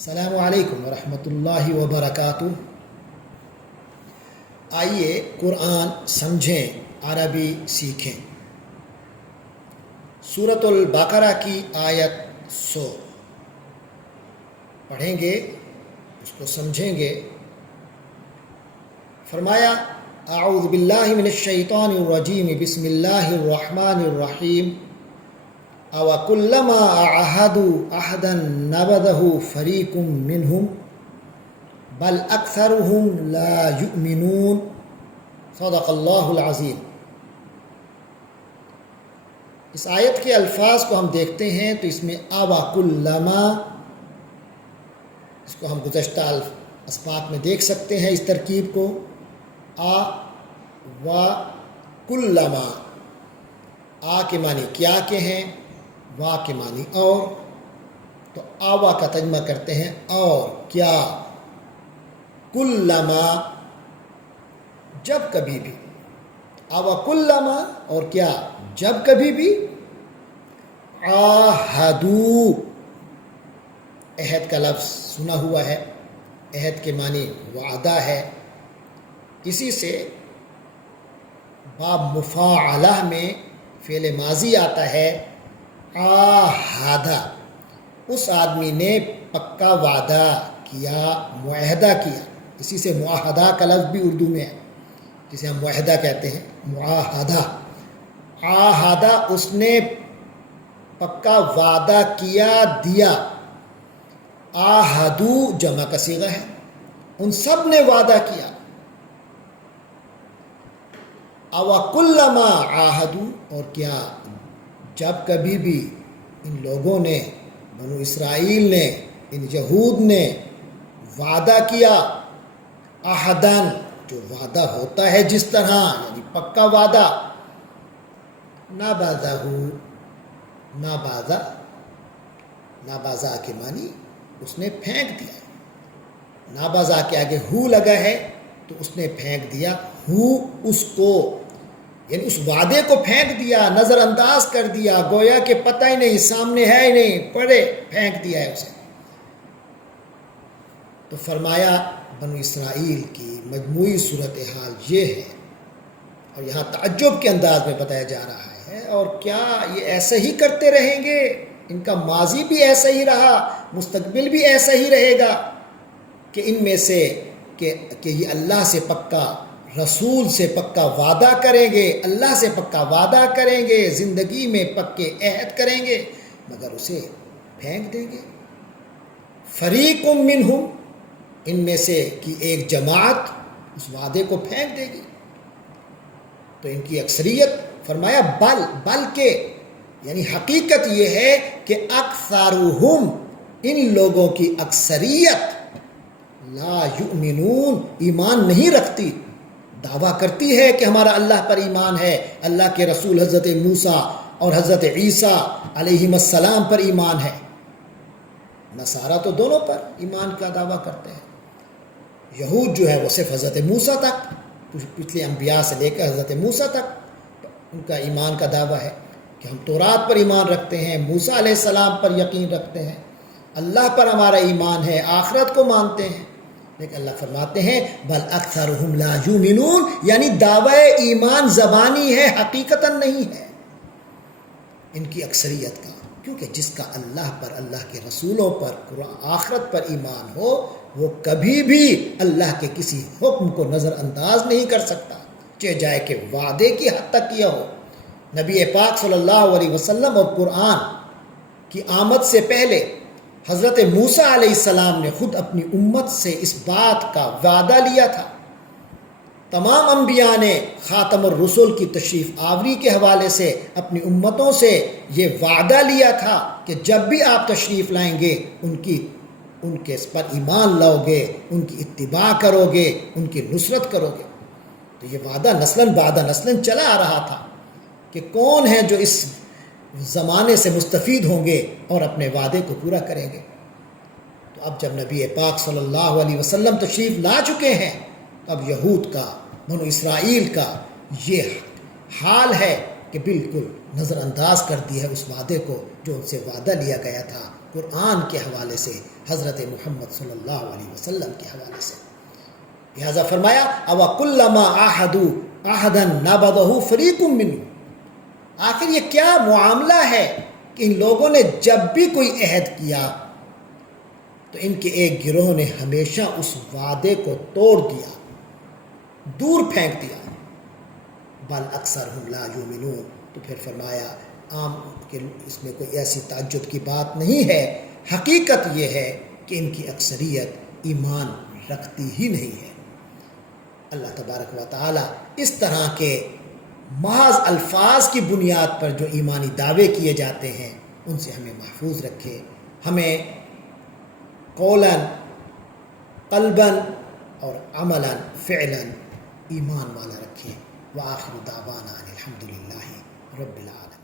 السلام علیکم ورحمۃ اللہ وبرکاتہ۔ آئیے قرآن سمجھیں، عربی سیکھیں۔ سورۃ البقرہ کی آیت 100 پڑھیں گے، اس کو سمجھیں گے۔ فرمایا اعوذ باللہ من الشیطان الرجیم بسم اللہ الرحمن الرحیم اوَكُلَّمَا عَاهَدُوا عَهْدًا نَبَذَهُ فَرِيقٌ مِّنْهُمْ بَلْ أَكْثَرُهُمْ لَا يُؤْمِنُونَ۔ صدق اللہ العظیم۔ اس آیت کے الفاظ کو ہم دیکھتے ہیں تو اس میں اوَكُلَّمَا، اس کو ہم گزشتہ اسباق میں دیکھ سکتے ہیں اس ترکیب کو، وَكُلَّمَا، آ کے معنی کیا کے ہیں، وا کے معنی اور، تو آوا کا ترجمہ کرتے ہیں اور کیا، کلما جب کبھی بھی، آوا کلما اور کیا جب کبھی بھی، عاہدو، عہد کا لفظ سنا ہوا ہے، عہد کے معنی وعدہ ہے، اسی سے باب مفاعلہ میں فعل ماضی آتا ہے، عاہدہ، اس آدمی نے پکا وعدہ کیا، معاہدہ کیا، اسی سے معاہدہ کا لفظ بھی اردو میں ہے، جسے ہم معاہدہ کہتے ہیں، معاہدہ، عاہدہ، اس نے پکا وعدہ کیا، دیا، عاہدو جمع کا صیغہ ہے، ان سب نے وعدہ کیا، اوَكُلَّمَا عَاهَدُوا، اور کیا جب کبھی بھی ان لوگوں نے، بنو اسرائیل نے، ان یہود نے وعدہ کیا، عہداً، جو وعدہ ہوتا ہے جس طرح، یعنی پکا وعدہ، نابازہ کے معنی اس نے پھینک دیا، نابازہ کے آگے ہو لگا ہے تو اس نے پھینک دیا، ہو اس کو، یعنی اس وعدے کو پھینک دیا، نظر انداز کر دیا، گویا کہ پتہ ہی نہیں، سامنے ہے ہی نہیں، پڑے پھینک دیا ہے اسے۔ تو فرمایا بنو اسرائیل کی مجموعی صورتحال یہ ہے، اور یہاں تعجب کے انداز میں بتایا جا رہا ہے، اور کیا یہ ایسا ہی کرتے رہیں گے؟ ان کا ماضی بھی ایسا ہی رہا، مستقبل بھی ایسا ہی رہے گا کہ ان میں سے کہ یہ اللہ سے پکا، رسول سے پکا وعدہ کریں گے، اللہ سے پکا وعدہ کریں گے، زندگی میں پکے عہد کریں گے، مگر اسے پھینک دیں گے۔ فریق منہم، ان میں سے کی ایک جماعت اس وعدے کو پھینک دے گی، تو ان کی اکثریت، فرمایا بلکہ، یعنی حقیقت یہ ہے کہ اکثرہم، ان لوگوں کی اکثریت، لا یؤمنون، ایمان نہیں رکھتی، دعویٰ کرتی ہے کہ ہمارا اللہ پر ایمان ہے، اللہ کے رسول حضرت موسیٰ اور حضرت عیسیٰ علیہم السلام پر ایمان ہے، نصارہ تو دونوں پر ایمان کا دعویٰ کرتے ہیں، یہود جو ہے وہ صرف حضرت موسیٰ تک، پچھلے انبیاء سے لے کر حضرت موسیٰ تک ان کا ایمان کا دعویٰ ہے کہ ہم تورات پر ایمان رکھتے ہیں، موسیٰ علیہ السلام پر یقین رکھتے ہیں، اللہ پر ہمارا ایمان ہے، آخرت کو مانتے ہیں، لیکن اللہ فرماتے ہیں بل اکثرہم لا یؤمنون، یعنی دعوی ایمان زبانی ہے، حقیقتاً نہیں ہے ان کی اکثریت کا، کیونکہ جس کا اللہ پر، اللہ کے رسولوں پر، قرآن، آخرت پر ایمان ہو، وہ کبھی بھی اللہ کے کسی حکم کو نظر انداز نہیں کر سکتا، چاہے جائے کہ وعدے کی حد تک کیا ہو۔ نبی پاک صلی اللہ علیہ وسلم اور قرآن کی آمد سے پہلے حضرت موسیٰ علیہ السلام نے خود اپنی امت سے اس بات کا وعدہ لیا تھا، تمام انبیاء نے خاتم الرسل کی تشریف آوری کے حوالے سے اپنی امتوں سے یہ وعدہ لیا تھا کہ جب بھی آپ تشریف لائیں گے ان کے اس پر ایمان لاؤ گے، ان کی اتباع کرو گے، ان کی نصرت کرو گے۔ تو یہ وعدہ نسلاً بعد نسلاً چلا آ رہا تھا کہ کون ہیں جو اس زمانے سے مستفید ہوں گے اور اپنے وعدے کو پورا کریں گے۔ تو اب جب نبی پاک صلی اللہ علیہ وسلم تشریف لا چکے ہیں، اب یہود کا، بنو اسرائیل کا یہ حال ہے کہ بالکل نظر انداز کر دیا ہے اس وعدے کو جو ان سے وعدہ لیا گیا تھا، قرآن کے حوالے سے، حضرت محمد صلی اللہ علیہ وسلم کے حوالے سے۔ لہذا فرمایا اَوَ كُلَّمَا عَاهَدُوا عَهْدًا نَبَذَهُ فَرِيقٌ مِّنْهُمْ، آخر یہ کیا معاملہ ہے کہ ان لوگوں نے جب بھی کوئی عہد کیا تو ان کے ایک گروہ نے ہمیشہ اس وعدے کو توڑ دیا، دور پھینک دیا۔ بل اکثرہم لا یؤمنون، تو پھر فرمایا عام کہ اس میں کوئی ایسی تعجب کی بات نہیں ہے، حقیقت یہ ہے کہ ان کی اکثریت ایمان رکھتی ہی نہیں ہے۔ اللہ تبارک و تعالی اس طرح کے محض الفاظ کی بنیاد پر جو ایمانی دعوے کیے جاتے ہیں ان سے ہمیں محفوظ رکھے، ہمیں قولاً، قلباً اور عملاً، فعلاً ایمان والا رکھے۔ وآخر دعوانا ان الحمد للہ رب العالمین۔